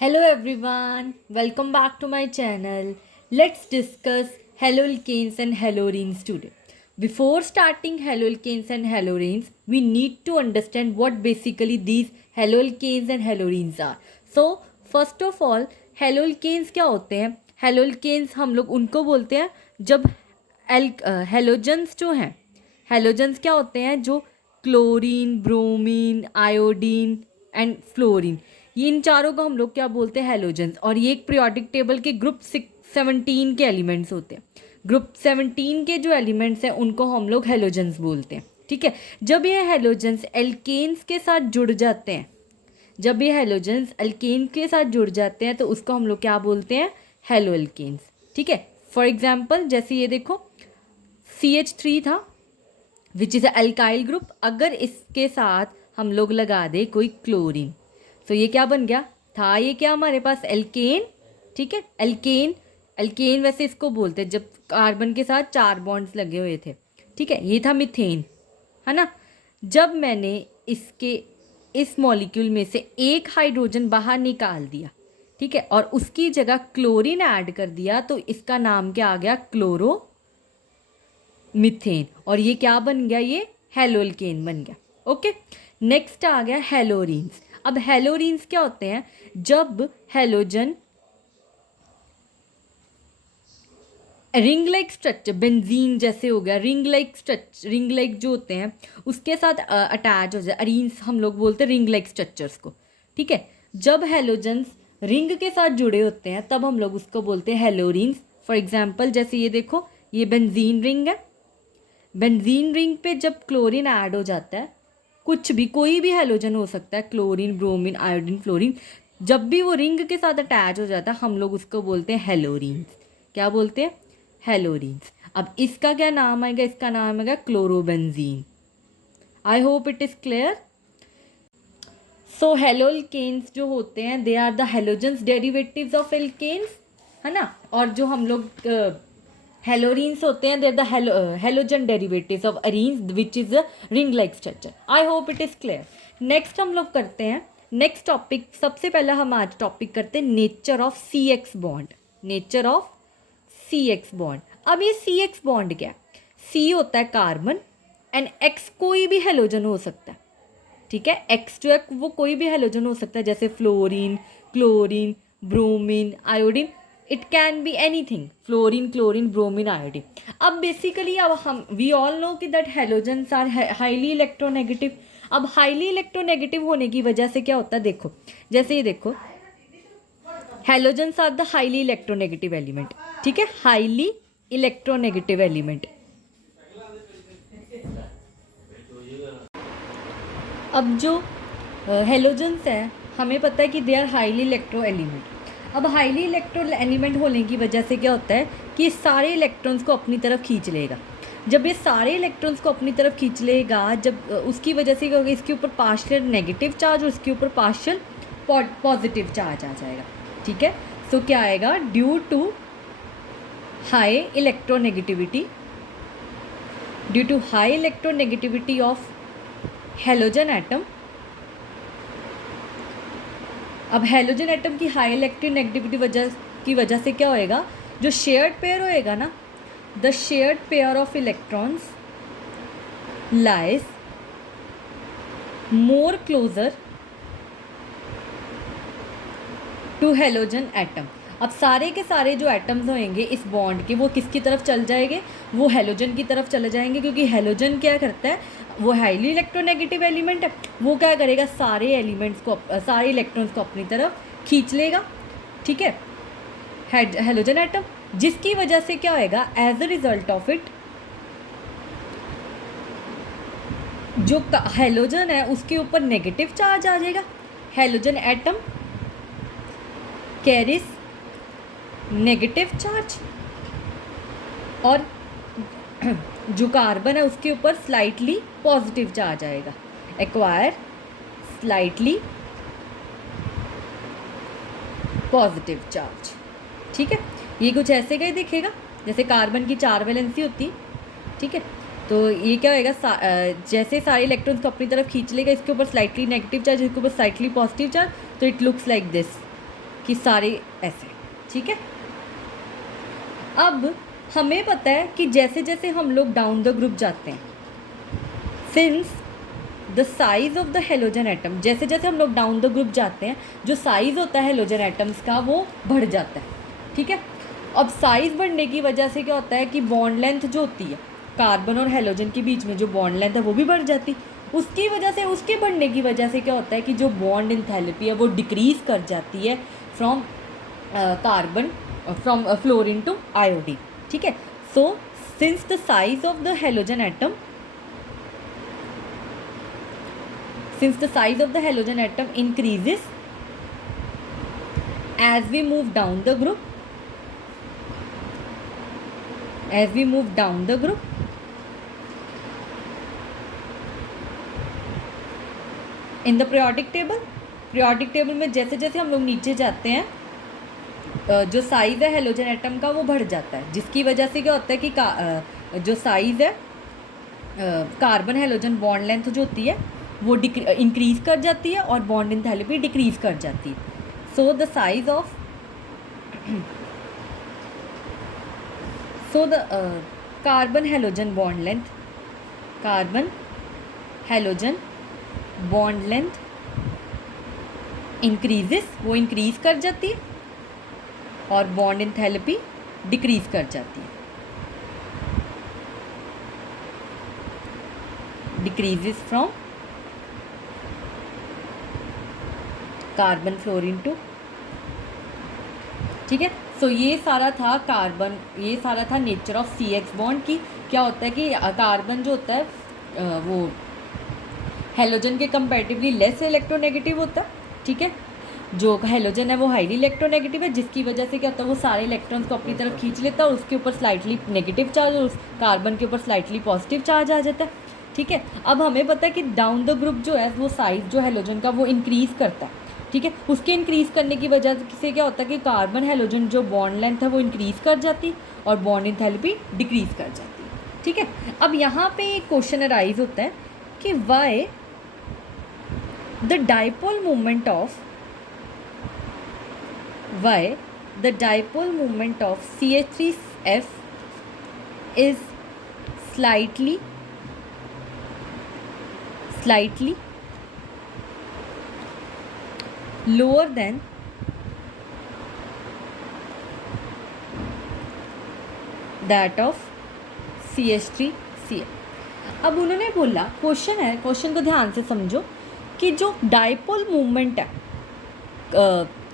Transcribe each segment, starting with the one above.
Hello everyone, welcome back to my channel. Let's discuss haloalkanes and haloarenes today. Before starting haloalkanes and haloarenes, we need to understand what basically these haloalkanes and haloarenes are. So, first of all, haloalkanes क्या होते हैं? Haloalkanes हम लोग उनको बोलते हैं जब halogens जो हैं, हेलोजन्स क्या होते हैं? जो chlorine, bromine, iodine and fluorine, ये इन चारों को हम लोग क्या बोलते हैं? हेलोजन्स। और ये एक पीरियोडिक टेबल के ग्रुप 17 के एलिमेंट्स होते हैं। ग्रुप 17 के जो एलिमेंट्स हैं उनको हम लोग हेलोजन्स बोलते हैं। ठीक है, जब ये हेलोजन्स एल्केन्स के साथ जुड़ जाते हैं, जब ये हेलोजन्स अल्केन के साथ जुड़ जाते हैं तो उसको हम लोग क्या बोलते हैं? Haloalkanes. ठीक है, फॉर एग्जाम्पल जैसे ये देखो CH3 था विच इज़ अल्काइल ग्रुप। अगर इसके साथ हम लोग लगा दे कोई क्लोरीन तो ये क्या बन गया? था ये क्या हमारे पास? एल्केन। ठीक है, एल्केन। एल्केन वैसे इसको बोलते हैं जब कार्बन के साथ 4 बॉन्ड्स लगे हुए थे। ठीक है, ये था मीथेन, है ना। जब मैंने इसके इस मॉलिक्यूल में से एक हाइड्रोजन बाहर निकाल दिया, ठीक है, और उसकी जगह क्लोरीन ऐड कर दिया तो इसका नाम क्या आ गया? Chloro methane. और ये क्या बन गया? ये हेलोल्केन बन गया। ओके, नेक्स्ट आ गया हेलोरीन्स। अब हेलोरीन्स क्या होते हैं? जब halogen ring like structure, benzene जैसे हो गया, ring like structure, ring like जो होते हैं उसके साथ अटैच हो जाए, अरीन्स हम लोग बोलते हैं रिंग लाइक स्ट्रक्चर्स को। ठीक है, जब हेलोजन्स रिंग के साथ जुड़े होते हैं तब हम लोग उसको बोलते हैं हेलोरीन्स। फॉर एग्जाम्पल जैसे ये देखो, ये बेंजीन रिंग है। बेंजीन रिंग पे जब क्लोरीन ऐड हो जाता है, कुछ भी कोई भी हेलोजन हो सकता है, क्लोरीन, ब्रोमीन, आयोडीन, फ्लोरीन, जब भी वो रिंग के साथ अटैच हो जाता है हम लोग उसको बोलते हैं हेलोरीन्स। क्या बोलते हैं? हेलोरीन्स। अब इसका क्या नाम आएगा? इसका नाम आएगा chlorobenzene. I hope it is clear. So haloalkanes जो होते हैं they are the halogens derivatives of alkanes, है ना। और जो हम लोग हेलोरीन्स होते हैं they are the halogen derivatives of arenes which is a ring like structure. I hope it is clear. Next हम लोग करते हैं नेक्स्ट टॉपिक। सबसे पहला हम आज टॉपिक करते हैं nature of CX bond. Nature of CX bond. अब ये CX बॉन्ड क्या है? C होता है कार्बन एंड X कोई भी हेलोजन हो सकता है। ठीक है, X जो है वो कोई भी हेलोजन हो सकता है, जैसे fluorine, chlorine, bromine, iodine. It can be anything, fluorine, chlorine, bromine, iodine. अब बेसिकली अब हम वी ऑल नो कि that halogens are highly electronegative. अब हाईली इलेक्ट्रोनेगेटिव होने की वजह से क्या होता है? देखो, जैसे ये देखो, halogens are the highly electronegative element. ठीक है, हाईली इलेक्ट्रोनेगेटिव एलिमेंट। अब जो हेलोजन्स हैं हमें पता है कि they are highly electro element. अब हाईली इलेक्ट्रो एलिमेंट होने की वजह से क्या होता है कि सारे इलेक्ट्रॉन्स को अपनी तरफ खींच लेगा। जब ये सारे इलेक्ट्रॉन्स को अपनी तरफ खींच लेगा, जब उसकी वजह से क्या होगा? इसके ऊपर पार्शियल नेगेटिव चार्ज और इसके ऊपर पार्शियल पॉजिटिव चार्ज आ जाएगा। ठीक है, सो क्या आएगा? Due to high electronegativity, due to high electronegativity of halogen atom. अब हेलोजन एटम की हाई इलेक्ट्रोनेगेटिविटी की वजह से क्या होएगा? जो शेयर्ड पेयर होएगा ना, the shared pair of electrons lies more closer to halogen atom. अब सारे के सारे जो एटम्स होंगे इस बॉन्ड के, वो किसकी तरफ चल जाएंगे? वो हेलोजन की तरफ चले जाएंगे, क्योंकि हेलोजन क्या करता है? वो हाईली इलेक्ट्रोनेगेटिव एलिमेंट है। वो क्या करेगा? सारे एलिमेंट्स को, सारे इलेक्ट्रॉन्स को अपनी तरफ खींच लेगा। ठीक है, हेलोजन एटम, जिसकी वजह से क्या होएगा? As a result of it जो हेलोजन है उसके ऊपर नेगेटिव चार्ज आ जाएगा। Halogen atom carries negative charge, और जो कार्बन है उसके ऊपर स्लाइटली पॉजिटिव चार्ज आएगा। Acquire slightly positive charge. ठीक है, ये कुछ ऐसे का ही दिखेगा जैसे कार्बन की 4 वैलेंसी होती है। ठीक है, तो ये क्या होएगा? जैसे सारे इलेक्ट्रॉन्स को अपनी तरफ खींच लेगा, इसके ऊपर स्लाइटली नेगेटिव चार्ज, इसके ऊपर स्लाइटली पॉजिटिव चार्ज, तो इट लुक्स लाइक दिस। कि सारे ऐसे, ठीक है। अब हमें पता है कि जैसे जैसे हम लोग डाउन द ग्रुप जाते हैं, since the size of the halogen atom, जैसे जैसे हम लोग डाउन द ग्रुप जाते हैं, जो साइज़ होता है हेलोजन एटम्स का वो बढ़ जाता है, ठीक है। अब साइज़ बढ़ने की वजह से क्या होता है कि बॉन्ड लेंथ जो होती है कार्बन और हेलोजन के बीच में, जो बॉन्ड लेंथ है वो भी बढ़ जाती। उसकी वजह से, उसके बढ़ने की वजह से क्या होता है कि जो बॉन्ड इंथैल्पी है वो डिक्रीज़ कर जाती है from carbon, from fluorine to iodine, ठीक है। So since the size of the halogen atom, since the size of the halogen atom increases as we move down the group, in the periodic table में जैसे जैसे हम लोग नीचे जाते हैं, जो साइज़ है हेलोजन एटम का वो बढ़ जाता है, जिसकी वजह से क्या होता है कि जो साइज़ है कार्बन हेलोजन बॉन्ड लेंथ जो होती है वो इंक्रीज़ कर जाती है और बॉन्ड इंथैल्पी डिक्रीज़ कर जाती है। So the size of carbon halogen bond length increases, वो इंक्रीज़ कर जाती है और बॉन्ड इंथैल्पी डिक्रीज़ कर जाती है, decreases from carbon fluorine to, ठीक है। सो ये सारा था कार्बन, ये सारा था nature of C X bond की। क्या होता है कि कार्बन जो होता है वो हेलोजन के कंपैरेटिवली लेस इलेक्ट्रोनेगेटिव होता है, ठीक है। जो हेलोजन है वो हाईली इलेक्ट्रोनेगेटिव है, जिसकी वजह से क्या होता है वो सारे इलेक्ट्रॉन्स को अपनी तरफ खींच लेता है और उसके ऊपर स्लाइटली नेगेटिव चार्ज और उस कार्बन के ऊपर स्लाइटली पॉजिटिव चार्ज आ जाता है, ठीक है। अब हमें पता है कि डाउन द ग्रुप जो है वो साइज जो हेलोजन का वो इंक्रीज़ करता है, ठीक है। उसके इंक्रीज़ करने की वजह से क्या होता है कि कार्बन हेलोजन जो बॉन्ड लेंथ है वो इंक्रीज़ कर जाती और बॉन्ड इंथैल्पी डिक्रीज़ कर जाती, ठीक है। अब यहाँ पे एक क्वेश्चन अराइज होता है कि why the dipole movement of CH3F is slightly lower than that of CH3Cl। अब उन्होंने बोला, क्वेश्चन है, क्वेश्चन को ध्यान से समझो कि जो डाइपोल मूवमेंट है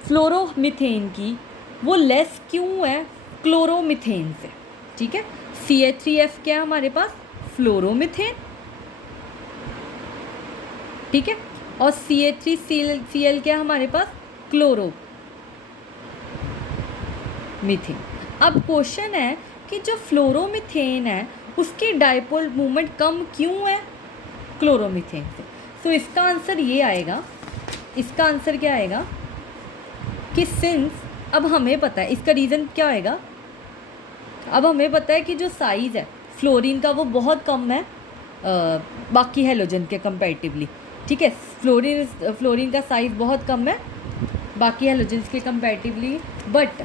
फ्लोरोमीथेन की वो लेस क्यों है क्लोरोमीथेन से, ठीक है। CH3F क्या है हमारे पास, फ्लोरोमीथेन, ठीक है, और CH3Cl क्या है हमारे पास, क्लोरोमीथेन। अब क्वेश्चन है कि जो फ्लोरोमीथेन है उसकी डाइपोल मूवमेंट कम क्यों है क्लोरोमीथेन से। तो इसका आंसर ये आएगा, इसका आंसर क्या आएगा कि सिंस, अब हमें पता है इसका रीज़न क्या आएगा, अब हमें पता है कि जो साइज़ है फ्लोरीन का वो बहुत कम है बाकी हेलोजन के कंपैरेटिवली, ठीक है। फ्लोरीन का साइज़ बहुत कम है बाकी हेलोजन्स के कंपैरेटिवली, बट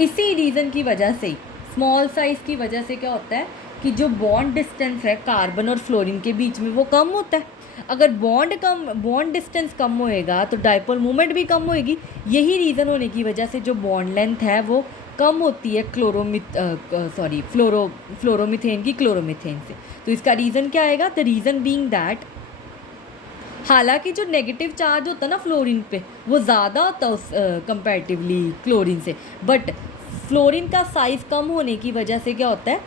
इसी रीज़न की वजह से, स्मॉल साइज़ की वजह से क्या होता है कि जो बॉन्ड डिस्टेंस है कार्बन और फ्लोरीन के बीच में वो कम होता है। अगर बॉन्ड डिस्टेंस कम होएगा तो डाइपोल मूवमेंट भी कम होएगी। यही रीज़न होने की वजह से जो बॉन्ड लेंथ है वो कम होती है फ्लोरोमीथेन की क्लोरोमीथेन से। तो इसका रीज़न क्या आएगा, द रीज़न बीइंग दैट, हालांकि जो नेगेटिव चार्ज होता है ना फ्लोरीन पे वो ज़्यादा होता है उस कंपैरेटिवली क्लोरीन से, बट फ्लोरीन का साइज़ कम होने की वजह से क्या होता है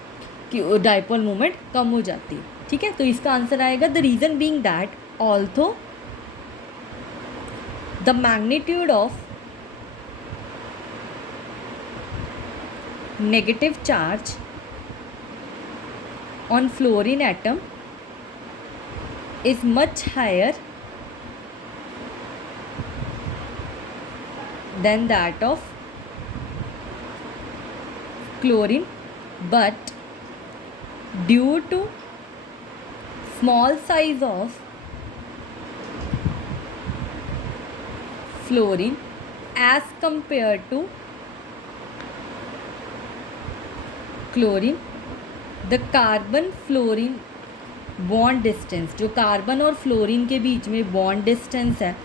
कि डाइपोल मूवमेंट कम हो जाती है, ठीक है। तो इसका आंसर आएगा the reason being that although the magnitude of negative charge on fluorine atom is much higher than that of chlorine, but due to small size of fluorine as compare to chlorine the carbon fluorine bond distance, जो carbon और fluorine के बीच में bond distance है,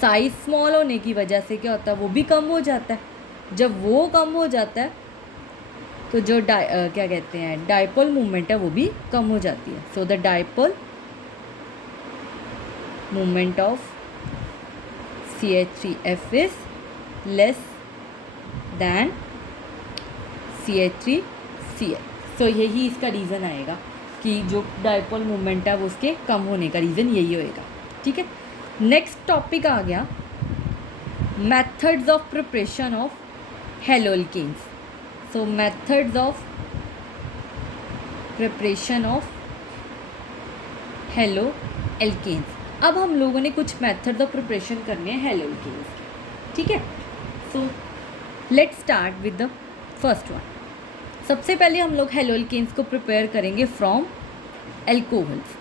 size small होने की वजह से क्या होता है, वो भी कम हो जाता है। जब वो कम हो जाता है तो जो क्या कहते हैं डाइपोल मूवमेंट है वो भी कम हो जाती है। So the dipole movement of CH3F is less than CH3Cl। सो यही इसका रीज़न आएगा कि जो डाइपोल मूवमेंट है वो उसके कम होने का रीज़न यही होएगा। ठीक है, नेक्स्ट टॉपिक आ गया methods of preparation of haloalkanes. So methods of preparation of halo alkanes. अब हम लोगों ने कुछ मेथड्स ऑफ प्रिपरेशन करने हैं हेलोल्केन्स के। ठीक है, so let's start with the first one. सबसे पहले हम लोग हेलोल्केन्स को प्रिपेयर करेंगे फ्रॉम एल्कोहल्स।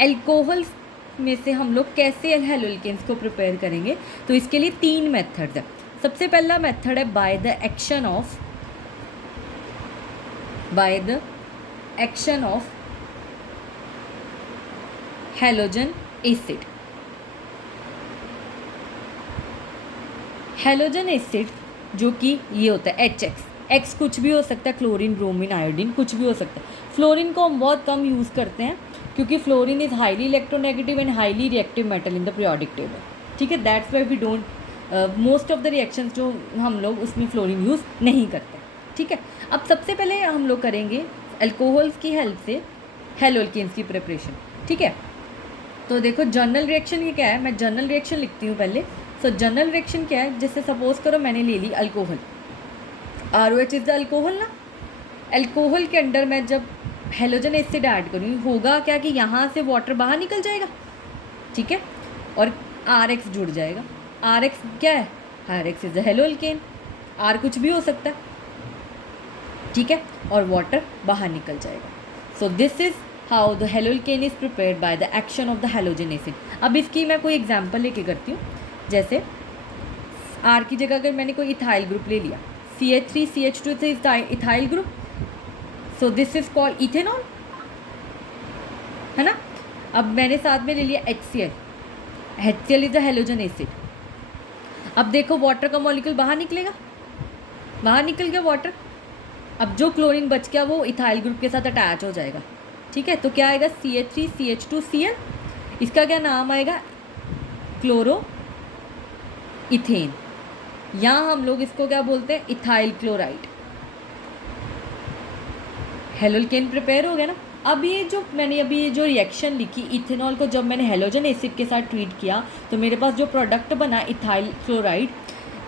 एल्कोहल्स में से हम लोग कैसे हेलोल्केन्स को प्रिपेयर करेंगे, तो इसके लिए 3 मेथड्स है। सबसे पहला मेथड है bye the action of halogen acid. Halogen acid जो कि ये होता है एक्स कुछ भी हो सकता है, क्लोरीन, ब्रोमीन, आयोडीन, कुछ भी हो सकता है। फ्लोरीन को हम बहुत कम यूज़ करते हैं क्योंकि fluorine is highly electronegative and highly reactive metal in the periodic table. ठीक है, that's why we don't most of the reactions जो हम लोग उसमें फ्लोरीन यूज़ नहीं करते। ठीक है, अब सबसे पहले हम लोग करेंगे अल्कोहल्स की हेल्प से हेलोल्केन्स की प्रिपरेशन। ठीक है, तो देखो जनरल रिएक्शन ये क्या है, मैं जनरल रिएक्शन लिखती हूँ पहले। सो जनरल रिएक्शन क्या है, जैसे सपोज करो मैंने ले ली alcohol, ROH is the alcohol ना। अल्कोहल के अंदर मैं जब हेलोजन एसिड ऐड करूँ होगा क्या कि यहाँ से वाटर बाहर निकल जाएगा। ठीक है, और RH जुड़ जाएगा। RH क्या है, RH is the haloalkane. R कुछ भी हो सकता है। ठीक है, और वाटर बाहर निकल जाएगा। So this is how the haloalkane is prepared by the action of the halogen acid. अब इसकी मैं कोई एग्जांपल लेके करती हूँ। जैसे R की जगह अगर मैंने कोई इथाइल ग्रुप ले लिया, CH3CH2 से ethyl group, so this is called ethanol, है ना। अब मैंने साथ में ले लिया HCl is the halogen acid. अब देखो वाटर का मॉलिक्यूल बाहर निकलेगा, बाहर निकल गया वाटर। अब जो क्लोरीन बच गया वो इथाइल ग्रुप के साथ अटैच हो जाएगा। ठीक है, तो क्या आएगा CH3CH2Cl। इसका क्या नाम आएगा, क्लोरो इथेन, या हम लोग इसको क्या बोलते हैं, इथाइल क्लोराइड। हेलोल्केन प्रिपेयर हो गया ना। अब ये जो मैंने अभी ये जो रिएक्शन लिखी इथेनॉल को जब मैंने हेलोजन एसिड के साथ ट्रीट किया तो मेरे पास जो प्रोडक्ट बना इथाइल क्लोराइड,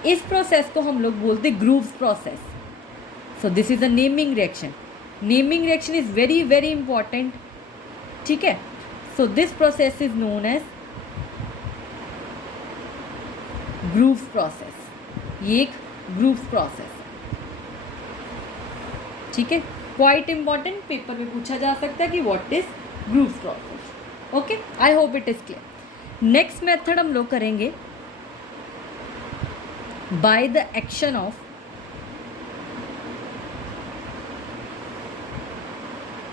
इस प्रोसेस को हम लोग बोलते हैं Groove's process. So this is a naming reaction. Naming reaction is very very important. ठीक है, so this process is known as Groove's process. ये एक ग्रूव्स प्रोसेस है। ठीक है, क्वाइट इंपॉर्टेंट, पेपर में पूछा जा सकता है कि what is Groove's process. Okay, I hope it is clear. Next method हम लोग करेंगे by the action of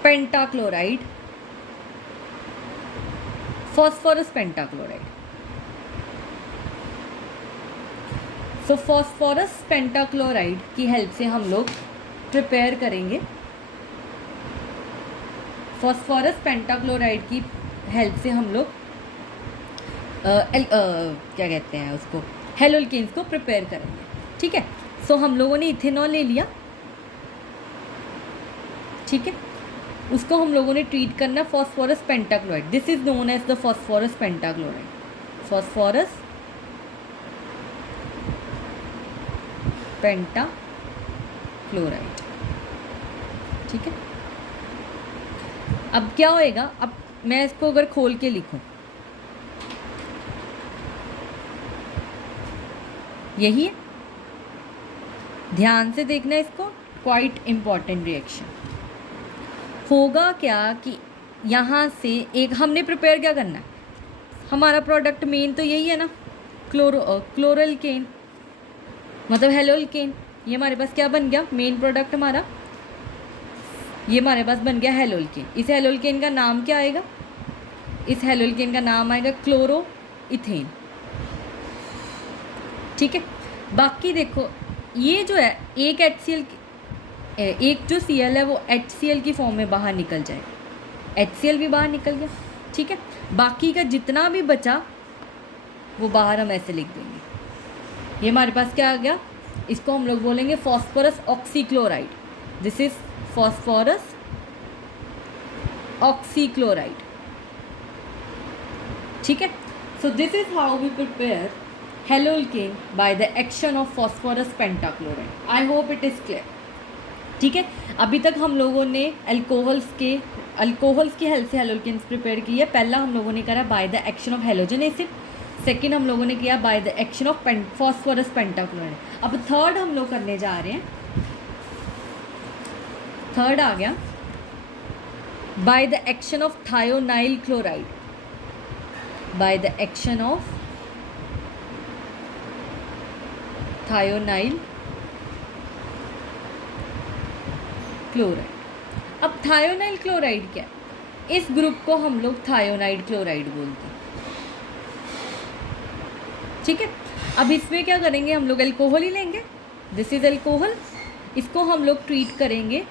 pentachloride, phosphorus pentachloride. So phosphorus pentachloride की हेल्प से हम लोग प्रिपेयर करेंगे, फॉस्फोरस पेंटाक्लोराइड की हेल्प से हम लोग क्या कहते हैं उसको, हेलोल्केन्स को प्रिपेयर करेंगे। ठीक है, सो हम लोगों ने इथेनॉल ले लिया। ठीक है, उसको हम लोगों ने ट्रीट करना phosphorus pentachloride. This is known as the phosphorus pentachloride, phosphorus pentachloride. ठीक है, अब क्या होएगा, अब मैं इसको अगर खोल के लिखूं, यही है, ध्यान से देखना इसको, क्वाइट इम्पॉर्टेंट रिएक्शन। होगा क्या कि यहाँ से एक हमने प्रिपेयर क्या करना है, हमारा प्रोडक्ट मेन तो यही है ना, क्लोरोल्केन। मतलब हेलोल्केन। ये हमारे पास क्या बन गया, मेन प्रोडक्ट हमारा, ये हमारे पास बन गया हेलोल्केन। इस हेलोल्केन का नाम क्या आएगा, इस हेलोल्केन का नाम आएगा क्लोरो इथेन। ठीक है, बाकी देखो ये जो है एक HCl, एक जो Cl है वो HCl की फॉर्म में बाहर निकल जाएगा, HCl भी बाहर निकल गया। ठीक है, बाकी का जितना भी बचा वो बाहर हम ऐसे लिख देंगे। ये हमारे पास क्या आ गया, इसको हम लोग बोलेंगे phosphorus oxychloride. This is phosphorus oxychloride. ठीक है, so this is how we prepare haloalkane by the action of phosphorus pentachloride. I hope it is clear. ठीक है, अभी तक हम लोगों ने अल्कोहल्स की हेल्प से हेलोल्केन्स प्रिपेयर की है। पहला हम लोगों ने करा bye the action of halogen acid, second हम लोगों ने किया bye the action of phosphorus pentachloride. अब थर्ड हम लोग करने जा रहे हैं, थर्ड आ गया bye the action of thionyl chloride, bye the action of thionyl chloride. अब थायोनाइल क्लोराइड क्या है, इस ग्रुप को हम लोग थायोनाइड क्लोराइड बोलते हैं। ठीक है, अब इसमें क्या करेंगे, हम लोग अल्कोहल ही लेंगे, दिस इज अल्कोहल, इसको हम लोग ट्रीट करेंगे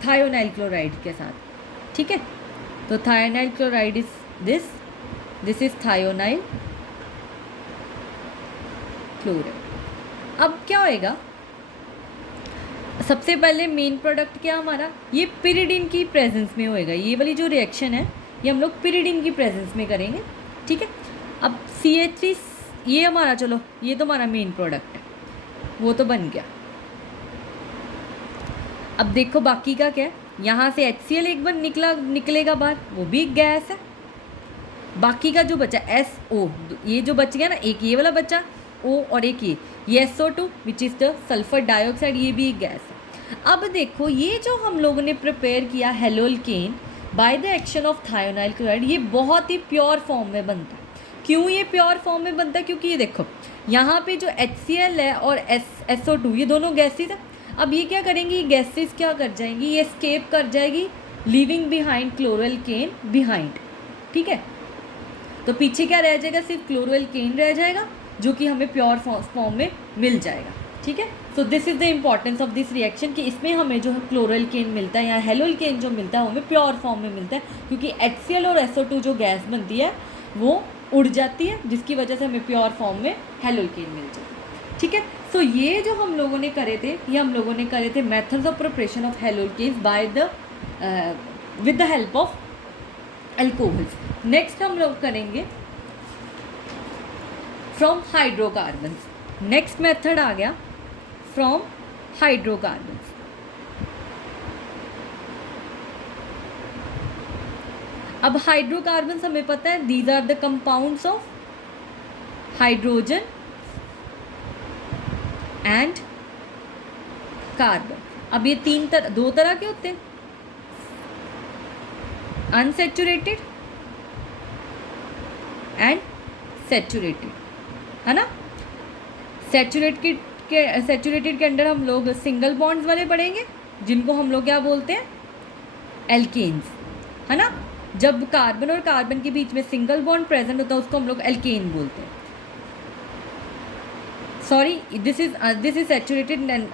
थायोनाइल क्लोराइड के साथ। ठीक है, तो thionyl chloride is this is thionyl chloride. अब क्या होएगा, सबसे पहले मेन प्रोडक्ट क्या हमारा, ये पिरिडिन की प्रेजेंस में होएगा। ये वाली जो रिएक्शन है ये हम लोग पिरिडिन की प्रेजेंस में करेंगे। ठीक है, अब CH3 ये हमारा, चलो ये तो हमारा मेन प्रोडक्ट है, वो तो बन गया। अब देखो बाकी का क्या है, यहाँ से HCl एक बार निकलेगा बाहर, वो भी एक गैस है। बाकी का जो बचा SO, ये जो बच गया ना, एक ये वाला बचा O और एक ये SO2 which is the sulphur dioxide, ये भी एक गैस है। अब देखो ये जो हम लोगों ने प्रिपेयर किया haloalkane by the action of thionyl chloride, ये बहुत ही प्योर फॉर्म में बनता है। क्यों ये प्योर फॉर्म में बनता है, क्योंकि ये देखो यहाँ पे जो HCl है और SO2 ये दोनों गैसेज है। अब ये क्या करेंगी, ये गैसेज क्या कर जाएंगी, ये एस्केप कर जाएगी, लीविंग बिहाइंड क्लोरोल्केन बिहाइंड। ठीक है, तो पीछे क्या रह जाएगा, सिर्फ क्लोरोल्केन रह जाएगा जो कि हमें प्योर फॉर्म में मिल जाएगा। ठीक है, so this is the importance of this reaction कि इसमें हमें जो है क्लोरोल्केन मिलता है या हेलोल्केन जो मिलता है हमें प्योर फॉर्म में मिलता है, क्योंकि HCl और SO2 जो गैस बनती है वो उड़ जाती है, जिसकी वजह से हमें प्योर फॉर्म में हेलोल्केन मिल जाता है। ठीक है, सो ये जो हम लोगों ने करे थे, ये हम लोगों ने करे थे methods of preparation of haloalkanes by the with the help of alcohols. Next हम लोग करेंगे फ्रॉम हाइड्रोकार्बन्स। नेक्स्ट मेथड आ गया फ्रॉम हाइड्रोकार्बन्स। अब हाइड्रोकार्बन्स हमें पता है these are the compounds of hydrogen and carbon. अब ये दो तरह के होते हैं, अनसैचुरेटेड एंड सैचुरेटेड, है ना। सैचुरेटेड के अंदर हम लोग सिंगल बॉन्ड्स वाले पढ़ेंगे, जिनको हम लोग क्या बोलते हैं, एल्केन्स, है ना। जब कार्बन और कार्बन के बीच में सिंगल बॉन्ड प्रेजेंट होता है उसको हम लोग एल्केन बोलते हैं। Sorry, this is saturated and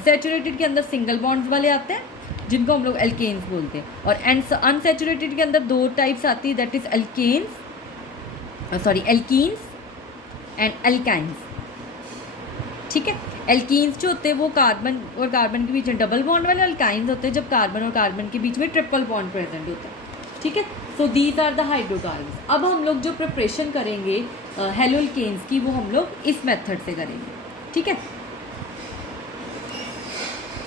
saturated के अंदर सिंगल बॉन्ड्स वाले आते हैं जिनको हम लोग एल्केन्स बोलते हैं, और अनसैचुरेटेड के अंदर दो टाइप्स आती है, that is alkenes and alkynes. ठीक है, एल्कीन्स जो होते हैं वो कार्बन और कार्बन के बीच में डबल बॉन्ड वाले, अल्काइंस होते हैं जब कार्बन और कार्बन के बीच में ट्रिपल बॉन्ड प्रेजेंट होता है। ठीक है, so these are the hydrocarbons. अब हम लोग जो प्रिपरेशन करेंगे हेलोल्केन्स की वो हम लोग इस मेथड से करेंगे। ठीक है,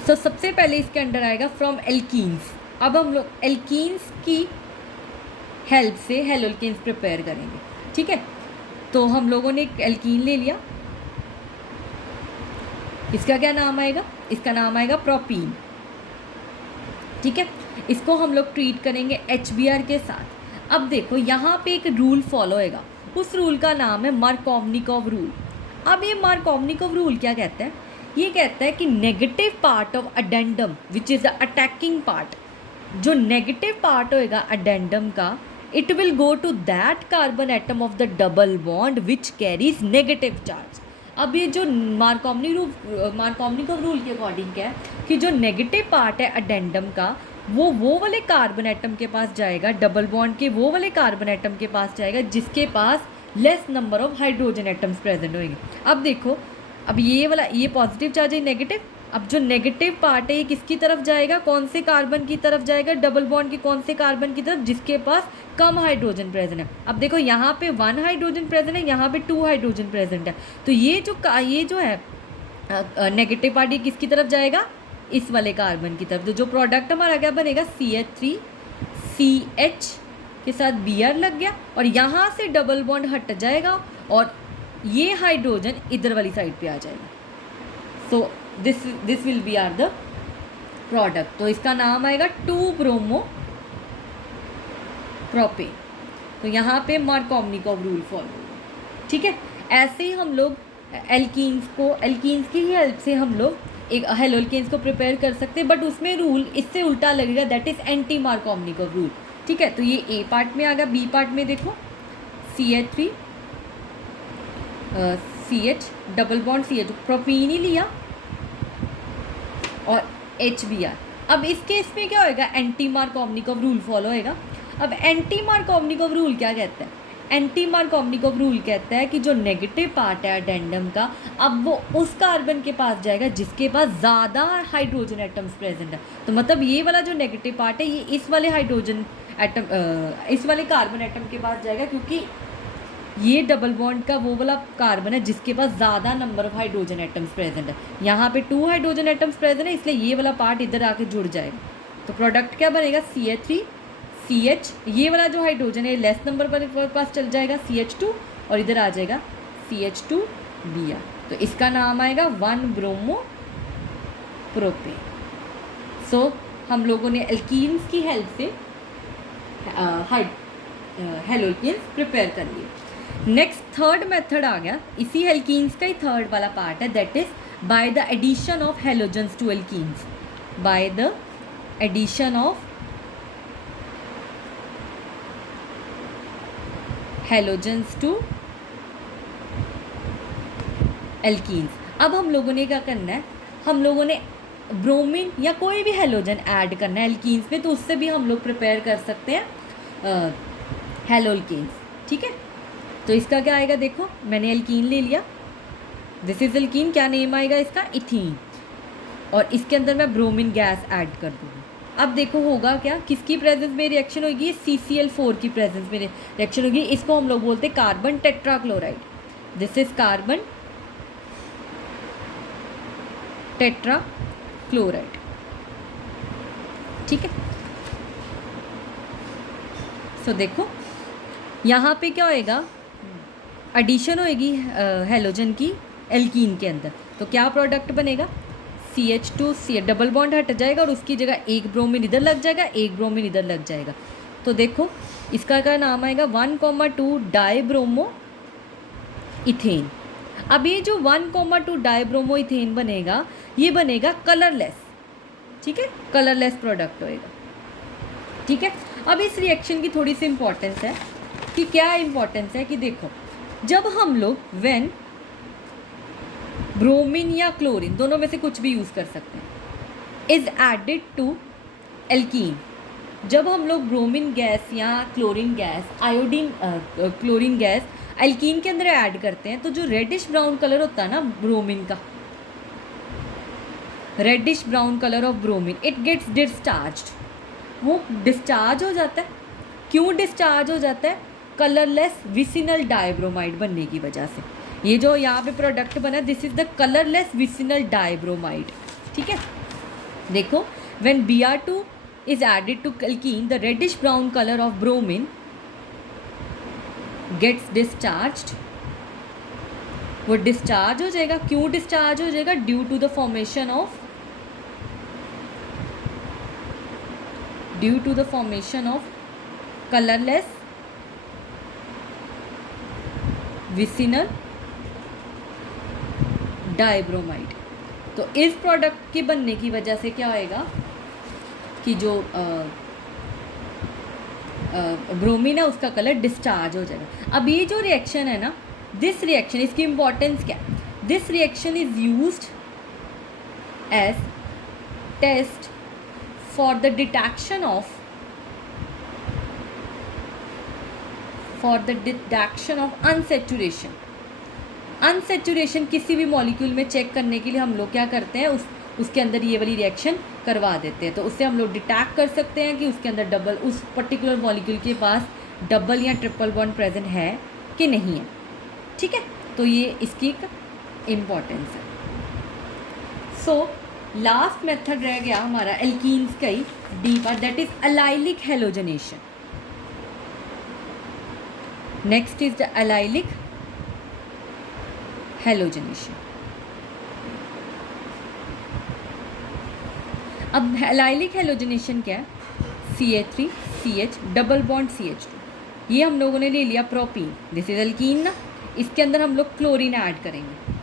सो सबसे पहले इसके अंडर आएगा फ्रॉम एल्कीन्स। अब हम लोग एल्कीन्स की हेल्प से हेलोल्केन्स प्रिपेयर करेंगे। ठीक है, तो हम लोगों ने एक एल्कीन ले लिया, इसका क्या नाम आएगा, इसका नाम आएगा प्रोपीन। ठीक है, इसको हम लोग ट्रीट करेंगे HBr के साथ। अब देखो यहाँ पे एक रूल फॉलो होएगा, उस रूल का नाम है मार्कोवनिकॉव रूल। अब ये मार्कोवनिकोव रूल क्या कहता है? ये कहता है कि negative part of addendum which is the attacking part, जो नेगेटिव पार्ट होएगा अडेंडम का, it will go to that carbon atom of the double bond which carries negative charge. अब ये जो मार्कोवनिकोव रूल के अकॉर्डिंग क्या है कि जो नेगेटिव पार्ट है अडेंडम का, वो वाले कार्बन एटम के पास जाएगा, डबल बॉन्ड के वो वाले कार्बन एटम के पास जाएगा जिसके पास less number of hydrogen atoms present होंगे। अब देखो, अब ये वाला ये पॉजिटिव चार्ज है नेगेटिव, अब जो नेगेटिव पार्ट है ये किसकी तरफ जाएगा, कौन से कार्बन की तरफ जाएगा, डबल बॉन्ड के कौन से कार्बन की तरफ, जिसके पास कम हाइड्रोजन प्रेजेंट है। अब देखो यहाँ पे 1 हाइड्रोजन प्रेजेंट है, यहाँ पे 2 हाइड्रोजन प्रेजेंट है, तो ये जो है नेगेटिव पार्ट ये किसकी तरफ जाएगा, इस वाले कार्बन की तरफ। तो जो प्रोडक्ट हमारा क्या बनेगा, CH3 CH के साथ Br लग गया, और यहाँ से डबल बॉन्ड हट जाएगा और ये हाइड्रोजन इधर वाली साइड पे आ जाएगा। So this will be are the product. तो इसका नाम आएगा 2 ब्रोमो प्रोपेन। तो यहाँ पे मार्कोवनिकोव रूल फॉलो होगा, ठीक है। ऐसे ही हम लोग एल्कीन्स की ही हेल्प से हम लोग एक हेलोल्केन्स को प्रिपेयर कर सकते हैं, बट उसमें रूल इससे उल्टा लगेगा, that is anti Markovnikov rule, ठीक है। तो ये ए पार्ट में आ गया। बी पार्ट में देखो CH3 CH double bond CH propene ही लिया और HBr। अब इस केस में क्या होएगा, एंटी मार्कोवनिकोव रूल फॉलो होएगा। अब एंटी मार्कोवनिकोव रूल क्या कहता है, एंटी मार्कोवनिकोव रूल कहता है कि जो नेगेटिव पार्ट है अडेंडम का, अब वो उस कार्बन के पास जाएगा जिसके पास ज़्यादा हाइड्रोजन एटम्स प्रेजेंट है। तो मतलब ये वाला जो नेगेटिव पार्ट है ये इस वाले हाइड्रोजन एटम इस वाले कार्बन एटम के पास जाएगा, क्योंकि ये डबल बॉन्ड का वो वाला कार्बन है जिसके पास ज़्यादा number of hydrogen atoms present है। यहाँ पे 2 हाइड्रोजन एटम्स प्रेजेंट है, इसलिए ये वाला पार्ट इधर आके जुड़ जाएगा। तो प्रोडक्ट क्या बनेगा, CH3 CH, ये वाला जो हाइड्रोजन है लेस नंबर पर पास चल जाएगा CH2, और इधर आ जाएगा CH2 Br। तो इसका नाम आएगा 1 ब्रोमो प्रोपेन। सो हम लोगों ने एल्कीन्स की हेल्प से हेलोल्केन्स प्रिपेयर कर लिए। नेक्स्ट थर्ड मेथड आ गया, इसी एल्कीन्स का ही थर्ड वाला पार्ट है, that is by the addition of halogens to alkenes. By the addition of halogens to alkenes. अब हम लोगों ने क्या करना है, हम लोगों ने ब्रोमीन या कोई भी हेलोजन ऐड करना है एल्कीन्स पे, तो उससे भी हम लोग प्रिपेयर कर सकते हैं हेलोल्केन्स, ठीक है। तो इसका क्या आएगा, देखो मैंने एल्कीन ले लिया, दिस इज एल्कीन, क्या नेम आएगा इसका, इथीन, और इसके अंदर मैं ब्रोमीन गैस ऐड कर दूँगी। अब देखो होगा क्या, किसकी प्रेजेंस में रिएक्शन होगी, CCl4 की प्रेजेंस में रिएक्शन होगी। इसको हम लोग बोलते हैं carbon tetrachloride. This is carbon tetrachloride, ठीक है। सो देखो यहाँ पे क्या होएगा, एडिशन होएगी हेलोजन की एल्कीन के अंदर, तो क्या प्रोडक्ट बनेगा, CH2 C, डबल बॉन्ड हट जाएगा और उसकी जगह एक ब्रोमीन इधर लग जाएगा, एक ब्रोमीन इधर लग जाएगा। तो देखो इसका क्या नाम आएगा, 1,2 डाईब्रोमो इथेन। अब ये जो 1,2 डाईब्रोमो इथेन बनेगा, ये बनेगा कलरलेस, ठीक है, कलरलेस प्रोडक्ट होएगा, ठीक है। अब इस रिएक्शन की थोड़ी सी इंपॉर्टेंस है कि क्या इंपॉर्टेंस है कि देखो, जब हम लोग व्हेन ब्रोमीन या क्लोरीन दोनों में से कुछ भी यूज़ कर सकते हैं, इज़ एडेड टू एल्कीन, जब हम लोग ब्रोमीन गैस या chlorine gas chlorine gas alkene के अंदर ऐड करते हैं, तो जो रेडिश ब्राउन कलर होता है ना ब्रोमीन का, reddish brown colour of bromine, it gets discharged, वो डिस्चार्ज हो जाता है। क्यों डिस्चार्ज हो जाता है, कलरलेस विसिनल डाइब्रोमाइड बनने की वजह से। ये जो यहाँ पे प्रोडक्ट बना, this is the colourless vicinal dibromide, ठीक है। देखो when Br2 is added to alkene, the reddish brown color of bromine gets discharged, वो डिस्चार्ज हो जाएगा। क्यों डिस्चार्ज हो जाएगा, due to the formation of vicinal dibromide. तो इस प्रोडक्ट के बनने की वजह से क्या होएगा कि जो ब्रोमीन है उसका कलर डिस्चार्ज हो जाएगा। अब ये जो रिएक्शन है ना, दिस रिएक्शन, इसकी इम्पोर्टेंस क्या है? This reaction is used as test for the detection of unsaturation. Unsaturation किसी भी मॉलिक्यूल में चेक करने के लिए हम लोग क्या करते हैं, उसके अंदर ये वाली रिएक्शन करवा देते हैं। तो उससे हम लोग डिटेक्ट कर सकते हैं कि उसके अंदर उस पर्टिकुलर मॉलिक्यूल के पास डबल या ट्रिपल बॉन्ड प्रेजेंट है कि नहीं है। ठीक है, तो ये इसकी एक इम्पॉर्टेंस है। सो लास्ट मेथड रह गया हमारा एल्कीन्स का ही deeper, that is allylic halogenation. Next is the allylic halogenation. अब एलाइलिक हेलोजनेशन क्या है? CH3CH डबल बॉन्ड CH2, ये हम लोगों ने ले लिया प्रोपीन, दिस इज एल्कीन ना, इसके अंदर हम लोग क्लोरीन ऐड करेंगे।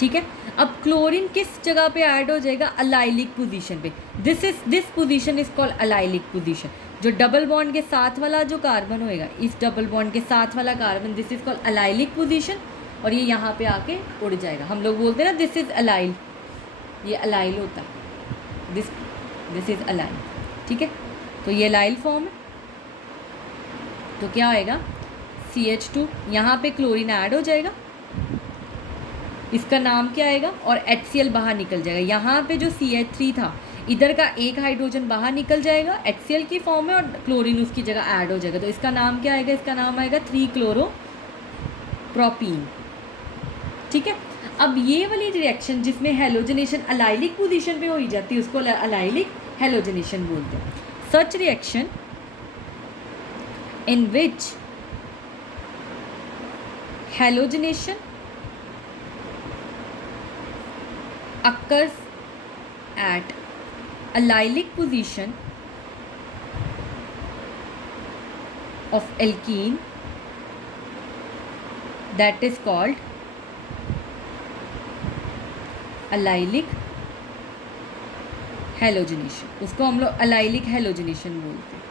ठीक है, अब क्लोरीन किस जगह पे ऐड हो जाएगा? एलाइलिक पोजीशन पे। This position is called allylic position. जो डबल बॉन्ड के साथ वाला जो कार्बन होएगा, इस डबल बॉन्ड के साथ वाला carbon, this is called allylic position, और ये यहाँ पे आके उड़ जाएगा। हम लोग बोलते हैं ना दिस इज एलाइल, ये एलाइल होता है, दिस इज एलाइल। ठीक है, तो ये एलाइल फॉर्म है। तो क्या आएगा? CH2, यहाँ पे क्लोरीन ऐड हो जाएगा, इसका नाम क्या आएगा, और HCl बाहर निकल जाएगा। यहाँ पे जो CH3 था, इधर का एक हाइड्रोजन बाहर निकल जाएगा, HCl की फॉर्म में, और क्लोरीन उसकी जगह ऐड हो जाएगा। तो इसका नाम क्या आएगा? इसका नाम आएगा 3-क्लोरोप्रोपीन। ठीक है, अब ये वाली रिएक्शन जिसमें हेलोजनेशन एलाइलिक पोजीशन पे हो ही जाती है, उसको एलाइलिक हेलोजनेशन बोलते हैं। Such reaction in which halogenation occurs at allylic position of alkene, that is called allylic halogenation. उसको हम लोग एलाइलिक हेलोजनेशन बोलते हैं।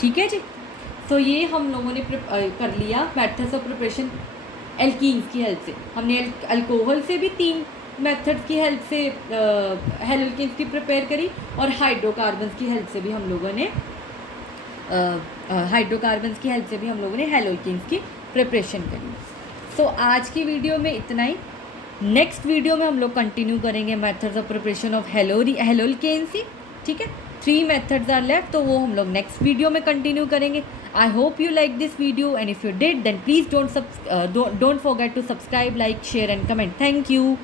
ठीक है जी, तो ये हम लोगों ने कर लिया मेथड्स ऑफ प्रिपरेशन एल्कीन्स की हेल्प से। हमने अल्कोहल से भी 3 मेथड्स की हेल्प से हेलोल्केन्स की प्रिपेयर करी, और हाइड्रोकार्बन्स की हेल्प से भी हम लोगों ने हेलोल्केन्स की प्रिपरेशन करी। सो आज की वीडियो में इतना ही। नेक्स्ट वीडियो में हम लोग कंटिन्यू करेंगे methods of preparation of haloalkanes ही। ठीक है, 3 मेथड्स आर लेफ्ट, तो वो हम लोग नेक्स्ट वीडियो में कंटिन्यू करेंगे। I hope you like this video, and if you did then please don't forget to subscribe, like, share and comment. Thank you.